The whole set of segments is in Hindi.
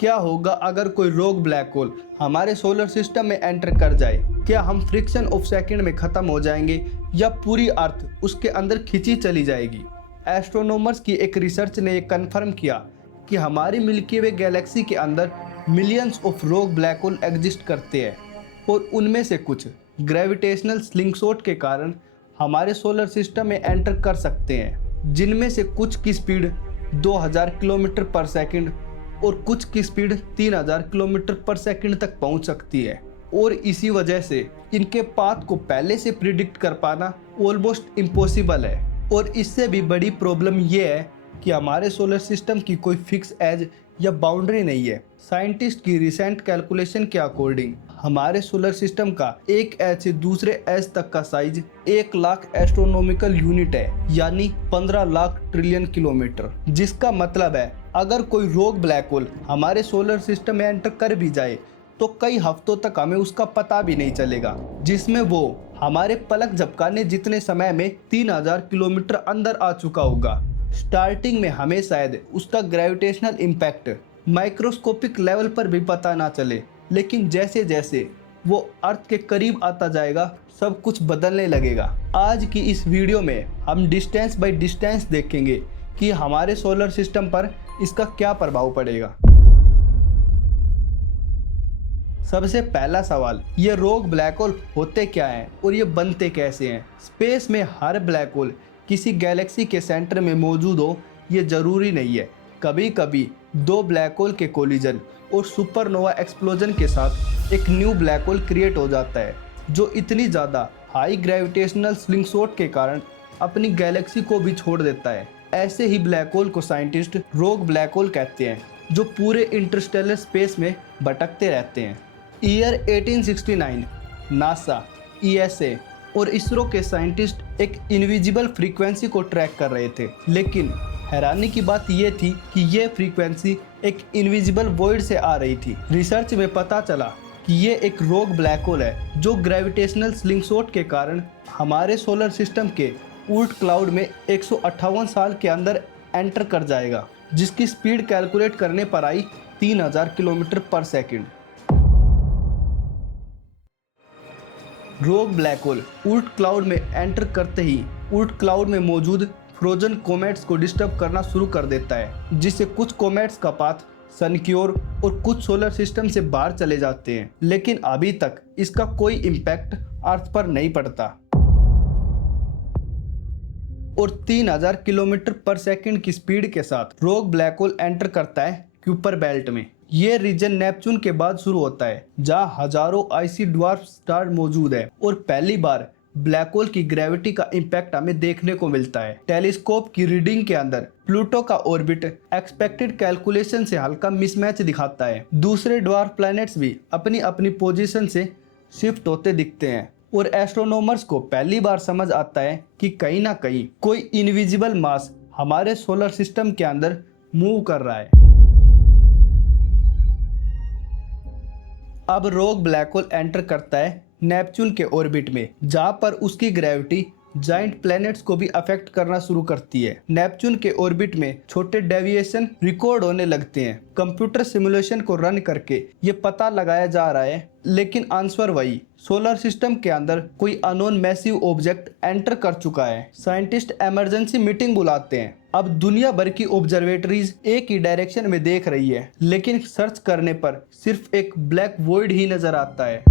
क्या होगा अगर कोई रोग ब्लैक होल हमारे सोलर सिस्टम में एंटर कर जाए? क्या हम फ्रिक्शन ऑफ सेकंड में ख़त्म हो जाएंगे या पूरी अर्थ उसके अंदर खिंची चली जाएगी? एस्ट्रोनॉमर्स की एक रिसर्च ने यह कन्फर्म किया कि हमारी मिल्की वे गैलेक्सी के अंदर मिलियंस ऑफ रोग ब्लैक होल एग्जिस्ट करते हैं और उनमें से कुछ ग्रेविटेशनल स्लिंगशॉट के कारण हमारे सोलर सिस्टम में एंटर कर सकते हैं, जिनमें से कुछ की स्पीड 2000 किलोमीटर पर सेकंड और कुछ की स्पीड 3000 किलोमीटर पर सेकंड तक पहुंच सकती है। और इसी वजह से इनके पाथ को पहले से प्रिडिक्ट कर पाना ऑलमोस्ट इम्पॉसिबल है। और इससे भी बड़ी प्रॉब्लम यह है कि हमारे सोलर सिस्टम की कोई फिक्स एज या बाउंड्री नहीं है। साइंटिस्ट की रिसेंट कैलकुलेशन के अकॉर्डिंग हमारे सोलर सिस्टम का एक एज से दूसरे एज तक का साइज 1 लाख एस्ट्रोनॉमिकल यूनिट है, यानी 15 लाख ट्रिलियन किलोमीटर। जिसका मतलब है अगर कोई रोग ब्लैक होल हमारे सोलर सिस्टम में एंटर कर भी जाए तो कई हफ्तों तक हमें उसका पता भी नहीं चलेगा, जिसमें वो हमारे पलक झपकाने जितने समय में 3000 किलोमीटर अंदर आ चुका होगा। स्टार्टिंग में हमें शायद उसका ग्रेविटेशनल इम्पैक्ट माइक्रोस्कोपिक लेवल पर भी पता ना चले, लेकिन जैसे जैसे वो अर्थ के करीब आता जाएगा सब कुछ बदलने लगेगा। आज की इस वीडियो में हम डिस्टेंस बाय डिस्टेंस देखेंगे कि हमारे सोलर सिस्टम पर इसका क्या प्रभाव पड़ेगा। सबसे पहला सवाल, ये रोग ब्लैक होल होते क्या हैं और ये बनते कैसे हैं? स्पेस में हर ब्लैक होल किसी गैलेक्सी के सेंटर में मौजूद हो ये जरूरी नहीं है। कभी कभी दो ब्लैक होल के कोलिजन और सुपरनोवा एक्सप्लोजन के साथ एक न्यू ब्लैक होल क्रिएट हो जाता है, जो इतनी ज़्यादा हाई ग्रेविटेशनल स्लिंगशॉट के कारण अपनी गैलेक्सी को भी छोड़ देता है। ऐसे ही ब्लैक होल को साइंटिस्ट रोग ब्लैक होल कहते हैं, जो पूरे इंटरस्टेलर स्पेस में भटकते रहते हैं। ईयर 1869 नासा, ईएसए और इसरो के साइंटिस्ट एक इनविजिबल फ्रीक्वेंसी को ट्रैक कर रहे थे, लेकिन हैरानी की बात यह थी कि यह फ्रीक्वेंसी एक इनविजिबल वॉइड से आ रही थी। रिसर्च में पता चला कि यह एक रोग ब्लैक होल है जो ग्रेविटेशनल स्लिंगशॉट के कारण हमारे सोलर सिस्टम के ऊर्ट क्लाउड में 158 साल के अंदर एंटर कर जाएगा, जिसकी स्पीड कैलकुलेट करने पर आई 3000 किलोमीटर पर सेकंड। रोग ब्लैक होल ऊर्ट क्लाउड में एंटर करते ही ऊर्ट क्लाउड में मौजूद फ्रोजन कोमेट्स को डिस्टर्ब करना शुरू कर देता है, जिससे कुछ कोमेट्स का पाथ सन की ओर और कुछ सोलर सिस्टम से बाहर चले जाते हैं। लेकिन अभी तक इसका कोई इम्पैक्ट अर्थ पर नहीं पड़ता और 3000 किलोमीटर पर सेकंड की स्पीड के साथ रोग ब्लैक होल एंटर करता है क्यूपर बेल्ट में। ये रीजन नेपच्यून के बाद शुरू होता है, जहाँ हजारों आइसी ड्वार्फ स्टार मौजूद है और पहली बार ब्लैक होल की ग्रेविटी का इम्पैक्ट हमें देखने को मिलता है। टेलीस्कोप की रीडिंग के अंदर प्लूटो का ऑर्बिट एक्सपेक्टेड कैलकुलेशन से हल्का मिसमैच दिखाता है। दूसरे ड्वार्फ प्लैनेट्स भी अपनी अपनी पोजीशन से शिफ्ट होते दिखते हैं और एस्ट्रोनॉमर्स को पहली बार समझ आता है कि कहीं ना कहीं कोई इनविजिबल मास हमारे सोलर सिस्टम के अंदर मूव कर रहा है। अब रोग ब्लैक होल एंटर करता है नेपच्यून के ऑर्बिट में, जहां पर उसकी ग्रेविटी जाइंट प्लैनेट्स को भी अफेक्ट करना शुरू करती है। नेपच्यून के ऑर्बिट में छोटे डेविएशन रिकॉर्ड होने लगते हैं। कंप्यूटर सिमुलेशन को रन करके ये पता लगाया जा रहा है, लेकिन आंसर वही, सोलर सिस्टम के अंदर कोई अननोन मैसिव ऑब्जेक्ट एंटर कर चुका है। साइंटिस्ट इमरजेंसी मीटिंग बुलाते हैं। अब दुनिया भर की ऑब्जर्वेटरीज एक ही डायरेक्शन में देख रही है, लेकिन सर्च करने पर सिर्फ एक ब्लैक वॉइड ही नजर आता है।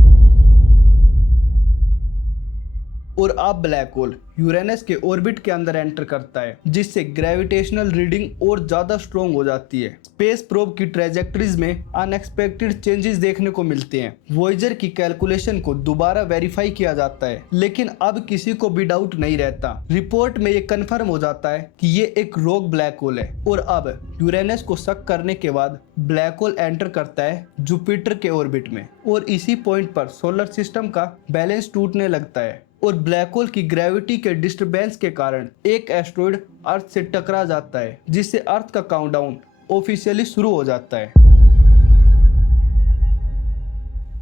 और अब ब्लैक होल यूरेनस के ऑर्बिट के अंदर एंटर करता है, जिससे ग्रेविटेशनल रीडिंग और ज्यादा स्ट्रॉन्ग हो जाती है। स्पेस प्रोब की ट्रेजेक्टरीज में अनएक्सपेक्टेड चेंजेस देखने को मिलते हैं। वॉयेजर की कैलकुलेशन को दोबारा वेरीफाई किया जाता है, लेकिन अब किसी को भी डाउट नहीं रहता। रिपोर्ट में ये कंफर्म हो जाता है कि ये एक रोग ब्लैक होल है। और अब यूरेनस को शक करने के बाद ब्लैक होल एंटर करता है जुपिटर के ऑर्बिट में, और इसी पॉइंट पर सोलर सिस्टम का बैलेंस टूटने लगता है और ब्लैक होल की ग्रेविटी के डिस्टरबेंस के कारण एक एस्ट्रॉइड अर्थ से टकरा जाता है, जिससे अर्थ का काउंटडाउन ऑफिशियली शुरू हो जाता है।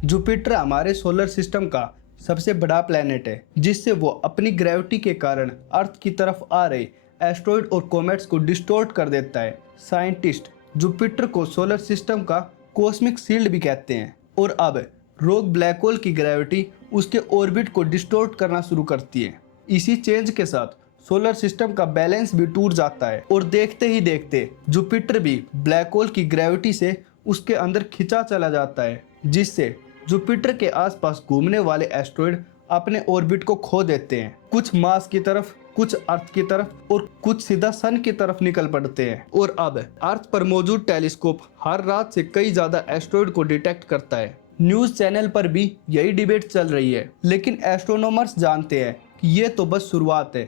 जुपिटर हमारे सोलर सिस्टम का सबसे बड़ा प्लेनेट है, जिससे वो अपनी ग्रेविटी के कारण अर्थ की तरफ आ रहे एस्ट्रॉइड और कॉमेट्स को डिस्टॉर्ट कर देता है। साइंटिस्ट जुपिटर को सोलर सिस्टम का कॉस्मिक शील्ड भी कहते हैं। और अब रोग ब्लैक होल की ग्रेविटी उसके ऑर्बिट को डिस्टॉर्ट करना शुरू करती है। इसी चेंज के साथ सोलर सिस्टम का बैलेंस भी टूट जाता है और देखते ही देखते जुपिटर भी ब्लैक होल की ग्रेविटी से उसके अंदर खिंचा चला जाता है, जिससे जुपिटर के आसपास घूमने वाले एस्ट्रॉयड अपने ऑर्बिट को खो देते हैं। कुछ मार्स की तरफ, कुछ अर्थ की तरफ और कुछ सीधा सन की तरफ निकल पड़ते हैं। और अब अर्थ पर मौजूद टेलीस्कोप हर रात से कई ज्यादा एस्ट्रॉयड को डिटेक्ट करता है। न्यूज चैनल पर भी यही डिबेट चल रही है, लेकिन एस्ट्रोनॉमर्स जानते हैं कि ये तो बस शुरुआत है।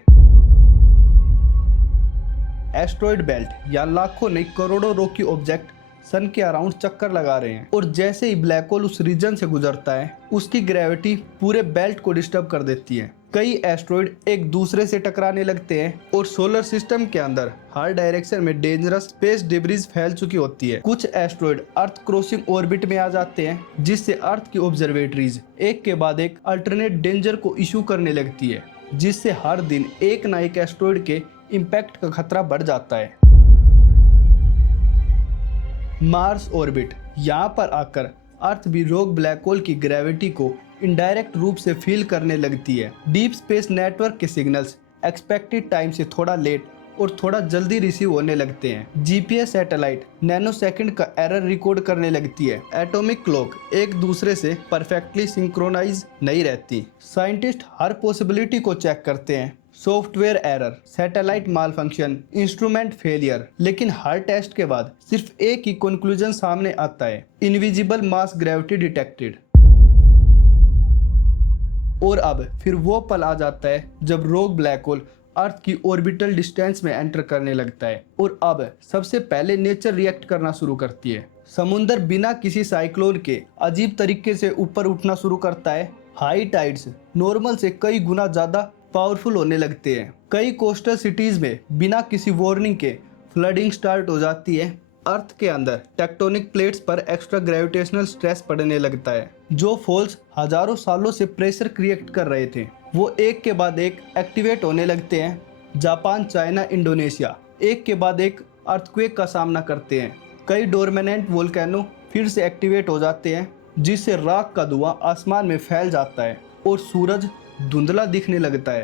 एस्ट्रॉयड बेल्ट या लाखों नहीं करोड़ों रॉकी ऑब्जेक्ट सन के अराउंड चक्कर लगा रहे हैं, और जैसे ही ब्लैक होल उस रीजन से गुजरता है उसकी ग्रेविटी पूरे बेल्ट को डिस्टर्ब कर देती है। कई एस्ट्रॉयड एक दूसरे से टकराने लगते हैं और सोलर सिस्टम के अंदर हर डायरेक्शन में डेंजरस स्पेस डिब्रीज फैल चुकी होती है। कुछ एस्ट्रॉयड अर्थ क्रॉसिंग ऑर्बिट में आ जाते हैं, जिससे अर्थ की ऑब्जर्वेटरीज एक के बाद एक अल्टरनेट डेंजर को इशू करने लगती है, जिससे हर दिन एक न एक एस्ट्रॉयड के इम्पैक्ट का खतरा बढ़ जाता है। मार्स ऑर्बिट, यहाँ पर आकर अर्थ भी रोग ब्लैक होल की ग्रेविटी को इनडायरेक्ट रूप से फील करने लगती है। डीप स्पेस नेटवर्क के सिग्नल्स एक्सपेक्टेड टाइम से थोड़ा लेट और थोड़ा जल्दी रिसीव होने लगते हैं। जीपीएस सैटेलाइट नैनोसेकंड का एरर रिकॉर्ड करने लगती है। एटॉमिक क्लॉक एक दूसरे से परफेक्टली सिंक्रोनाइज नहीं रहती। साइंटिस्ट हर पॉसिबिलिटी को चेक करते हैं, सॉफ्टवेयर एरर, सैटेलाइट माल फंक्शन, इंस्ट्रूमेंट फेलियर, लेकिन हर टेस्ट के बाद सिर्फ एक ही कंक्लूजन सामने आता है, इनविजिबल मास ग्रेविटी डिटेक्टेड। और अब फिर वो पल आ जाता है जब रोग ब्लैक होल अर्थ की ऑर्बिटल डिस्टेंस में एंटर करने लगता है, और अब सबसे पहले नेचर रिएक्ट करना शुरू करती है। समुंदर बिना किसी साइक्लोन के अजीब तरीके से ऊपर उठना शुरू करता है। हाई टाइड्स नॉर्मल से कई गुना ज्यादा पावरफुल होने लगते हैं। कई कोस्टल सिटीज में बिना किसी वार्निंग के फ्लडिंग स्टार्ट हो जाती है। अर्थ के अंदर टेक्टोनिक प्लेट्स पर एक्स्ट्रा ग्रेविटेशनल स्ट्रेस पड़ने लगता है। जो फॉल्स हजारों सालों से प्रेशर क्रिएट कर रहे थे वो एक के बाद एक एक्टिवेट होने लगते हैं। जापान, चाइना, इंडोनेशिया एक के बाद एक अर्थक्वेक का सामना करते हैं। कई डोरमेनेंट वोल्केनो फिर से एक्टिवेट हो जाते हैं, जिससे राख का धुआं आसमान में फैल जाता है और सूरज धुंधला दिखने लगता है।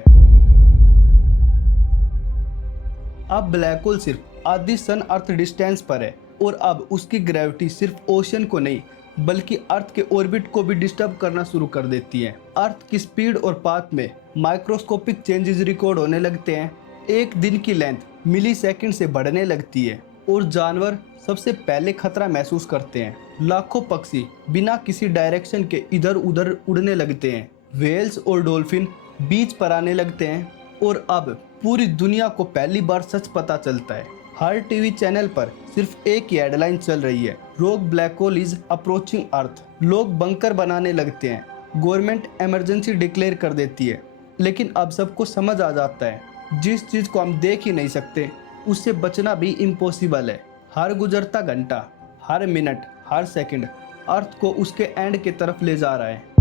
अब ब्लैक होल सिर्फ आधी सन अर्थ डिस्टेंस पर है, और अब उसकी ग्रेविटी सिर्फ ओशन को नहीं बल्कि अर्थ के ऑर्बिट को भी डिस्टर्ब करना शुरू कर देती है। अर्थ की स्पीड और पाथ में माइक्रोस्कोपिक चेंजेस रिकॉर्ड होने लगते हैं। एक दिन की लेंथ मिली सेकेंड से बढ़ने लगती है और जानवर सबसे पहले खतरा महसूस करते हैं। लाखों पक्षी बिना किसी डायरेक्शन के इधर उधर उड़ने लगते हैं। व्हेल्स और डॉल्फिन बीच पर आने लगते हैं, और अब पूरी दुनिया को पहली बार सच पता चलता है। हर टीवी चैनल पर सिर्फ एक ही हेडलाइन चल रही है, रोग ब्लैक होल इज अप्रोचिंग अर्थ। लोग बंकर बनाने लगते हैं, गवर्नमेंट इमरजेंसी डिक्लेयर कर देती है। लेकिन अब सबको समझ आ जाता है जिस चीज को हम देख ही नहीं सकते उससे बचना भी इम्पॉसिबल है। हर गुजरता घंटा, हर मिनट, हर सेकंड अर्थ को उसके एंड की तरफ ले जा रहा है।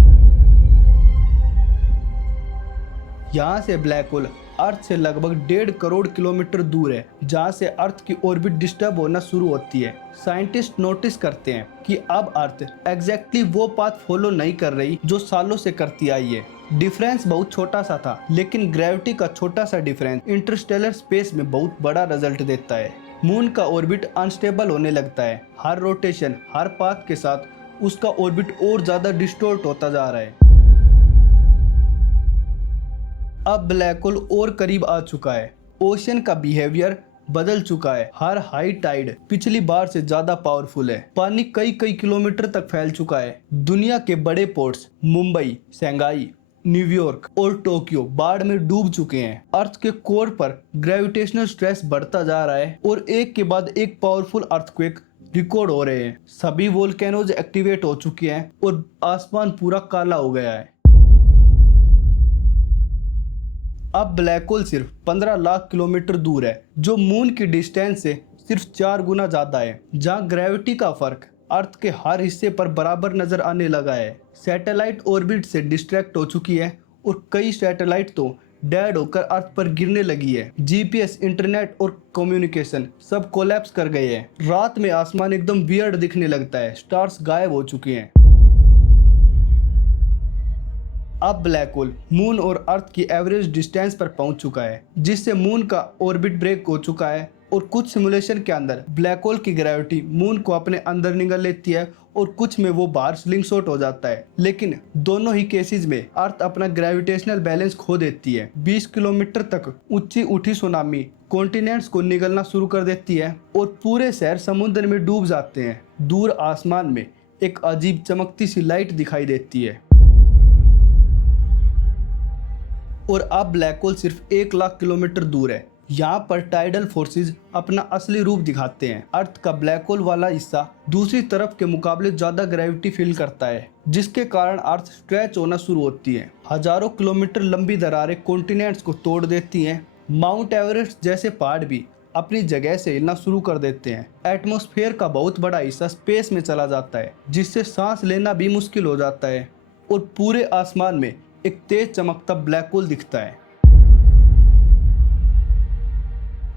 यहाँ से ब्लैक होल अर्थ से लगभग 1.5 करोड़ किलोमीटर दूर है, जहाँ से अर्थ की ऑर्बिट डिस्टर्ब होना शुरू होती है। साइंटिस्ट नोटिस करते हैं कि अब अर्थ एग्जैक्टली वो पाथ फॉलो नहीं कर रही जो सालों से करती आई है। डिफरेंस बहुत छोटा सा था, लेकिन ग्रेविटी का छोटा सा डिफरेंस इंटरस्टेलर स्पेस में बहुत बड़ा रिजल्ट देता है। मून का ऑर्बिट अनस्टेबल होने लगता है। हर रोटेशन, हर पाथ के साथ उसका ऑर्बिट और ज्यादा डिस्टॉर्ट होता जा रहा है। अब ब्लैक होल और करीब आ चुका है। ओशन का बिहेवियर बदल चुका है। हर हाई टाइड पिछली बार से ज्यादा पावरफुल है। पानी कई किलोमीटर तक फैल चुका है। दुनिया के बड़े पोर्ट्स मुंबई, शंघाई, न्यूयॉर्क और टोक्यो बाढ़ में डूब चुके हैं। अर्थ के कोर पर ग्रेविटेशनल स्ट्रेस बढ़ता जा रहा है और एक के बाद एक पावरफुल अर्थक्वेक रिकॉर्ड हो रहे हैं। सभी वोल्केनोज एक्टिवेट हो चुके हैं और आसमान पूरा काला हो गया है। अब ब्लैक होल सिर्फ 15 लाख किलोमीटर दूर है, जो मून की डिस्टेंस से सिर्फ 4 गुना ज्यादा है। जहां ग्रेविटी का फर्क अर्थ के हर हिस्से पर बराबर नजर आने लगा है। सैटेलाइट ऑर्बिट से डिस्ट्रैक्ट हो चुकी है और कई सैटेलाइट तो डेड होकर अर्थ पर गिरने लगी है। जीपीएस, इंटरनेट और कम्युनिकेशन सब कोलैप्स कर गए हैं। रात में आसमान एकदम वियर्ड दिखने लगता है, स्टार्स गायब हो चुके हैं। अब ब्लैक होल मून और अर्थ की एवरेज डिस्टेंस पर पहुंच चुका है, जिससे मून का ऑर्बिट ब्रेक हो चुका है और कुछ सिमुलेशन के अंदर ब्लैक होल की ग्रेविटी मून को अपने अंदर निगल लेती है और कुछ में वो बाहर स्लिंगशॉट हो जाता है। लेकिन दोनों ही केसेस में अर्थ अपना ग्रेविटेशनल बैलेंस खो देती है। 20 किलोमीटर तक ऊंची उठी सुनामी कॉन्टिनेंट्स को निगलना शुरू कर देती है और पूरे शहर समुद्र में डूब जाते हैं। दूर आसमान में एक अजीब चमकती सी लाइट दिखाई देती है और अब ब्लैक होल सिर्फ 1 लाख किलोमीटर दूर है। यहाँ पर टाइडल फोर्सेस अपना असली रूप दिखाते हैं। अर्थ का ब्लैक होल वाला हिस्सा दूसरी तरफ के मुकाबले ज्यादा ग्रेविटी फील करता है, जिसके कारण अर्थ स्ट्रेच होना शुरू होती है। हजारों किलोमीटर लंबी दरारें कॉन्टिनेंट्स को तोड़ देती हैं। माउंट एवरेस्ट जैसे पहाड़ भी अपनी जगह से हिलना शुरू कर देते हैं। एटमॉस्फेयर का बहुत बड़ा हिस्सा स्पेस में चला जाता है, जिससे सांस लेना भी मुश्किल हो जाता है और पूरे आसमान में एक तेज चमकता ब्लैक होल दिखता है।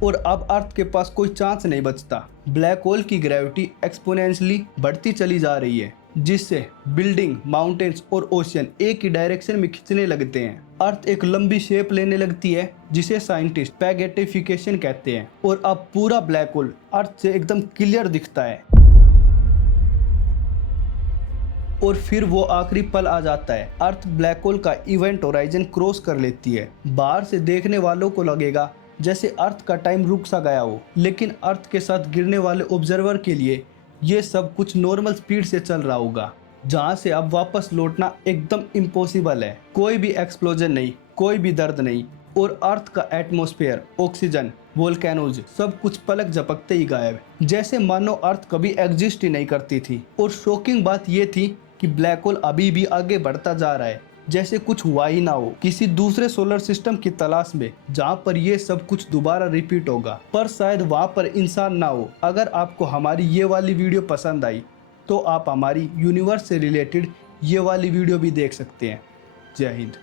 और अब अर्थ के पास कोई चांस नहीं बचता। ब्लैक होल की ग्रेविटी एक्सपोनेंशियली बढ़ती चली जा रही है, जिससे बिल्डिंग, माउंटेन्स और ओशियन एक ही डायरेक्शन में खिंचने लगते हैं। अर्थ एक लंबी शेप लेने लगती है, जिसे साइंटिस्ट स्पैगेटिफिकेशन कहते हैं। और अब पूरा ब्लैक होल अर्थ से एकदम क्लियर दिखता है। और फिर वो आखिरी पल आ जाता है। अर्थ ब्लैक होल का इवेंट होराइजन क्रॉस कर लेती है। बाहर से देखने वालों को लगेगा जैसे अर्थ का टाइम रुक सा गया हो, लेकिन अर्थ के साथ गिरने वाले ऑब्जर्वर के लिए ये सब कुछ नॉर्मल स्पीड से चल रहा होगा, जहाँ से अब वापस लौटना एकदम इम्पॉसिबल है। कोई भी एक्सप्लोजन नहीं, कोई भी दर्द नहीं, और अर्थ का एटमॉस्फेयर, ऑक्सीजन, वोल्केनोज सब कुछ पलक झपकते ही गायब, जैसे मानो अर्थ कभी एग्जिस्ट ही नहीं करती थी। और शॉकिंग बात ये थी कि ब्लैक होल अभी भी आगे बढ़ता जा रहा है, जैसे कुछ हुआ ही ना हो, किसी दूसरे सोलर सिस्टम की तलाश में जहाँ पर ये सब कुछ दोबारा रिपीट होगा, पर शायद वहाँ पर इंसान ना हो। अगर आपको हमारी ये वाली वीडियो पसंद आई तो आप हमारी यूनिवर्स से रिलेटेड ये वाली वीडियो भी देख सकते हैं। जय हिंद।